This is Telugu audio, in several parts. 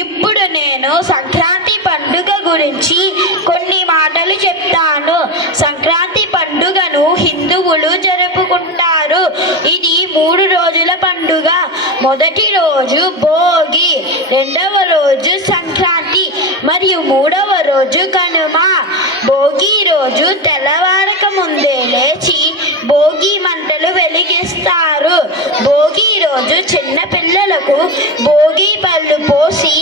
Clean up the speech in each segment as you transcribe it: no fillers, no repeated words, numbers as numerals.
ఇప్పుడు నేను సంక్రాంతి పండుగ గురించి కొన్ని మాటలు చెప్తాను. సంక్రాంతి పండుగను హిందువులు జరుపుకుంటారు. ఇది 3 రోజుల పండుగ. మొదటి రోజు భోగి, రెండవ రోజు సంక్రాంతి మరియు 3వ రోజు కనుమ. భోగి రోజు తెల్లవారక ముందే లేచి భోగి మంటలు వెలిగిస్తారు. భోగి రోజు చిన్న పిల్లలకు భోగి పళ్ళు పోసి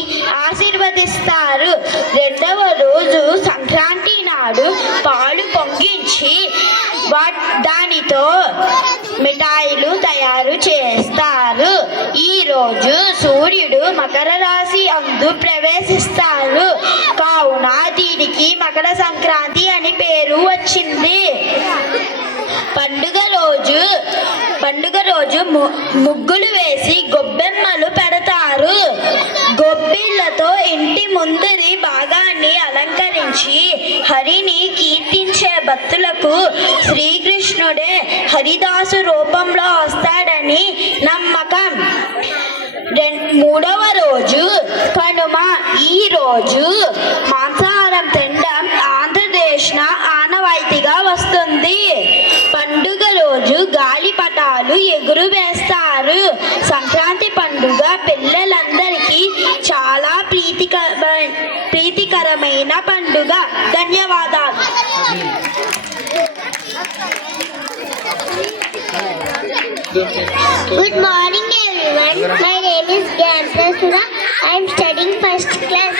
ఆశీర్వదిస్తారు. రెండవ రోజు సంక్రాంతి నాడు పాలు పొంగించి దానితో మిఠాయిలు తయారు చేస్తారు. ఈ రోజు సూర్యుడు మకర రాశి అందు ప్రవేశిస్తారు. కావున దీనికి మకర సంక్రాంతి అని పేరు వచ్చింది. పండుగ రోజు ముగ్గులు వేసి గొబ్బెమ్మలు పెడతారు. గొబ్బిళ్లతో ఇంటి ముందరి భాగాన్ని అలంకరించి హరిని కీర్తించే భక్తులకు శ్రీకృష్ణుడే హరిదాసు రూపంలో వస్తాడని నమ్మకం. 3వ రోజు కనుమ. ఈ రోజు మాంసాహారం తినడం ఆంధ్రప్రదేశ్న ఆనవాయితీగా వస్తుంది. పండుగ రోజు గాలిపటాలు ఎగురవేస్తారు. సంక్రాంతి పండుగ పిల్లలందరికీ చాలా ప్రీతికరమైన పండుగ. ధన్యవాదాలు. Good morning everyone. My name is Gyantasura. I am studying 1st class.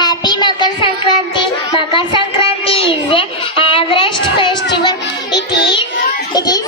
Happy Makar Sankranti. Makar Sankranti is a harvest festival. It is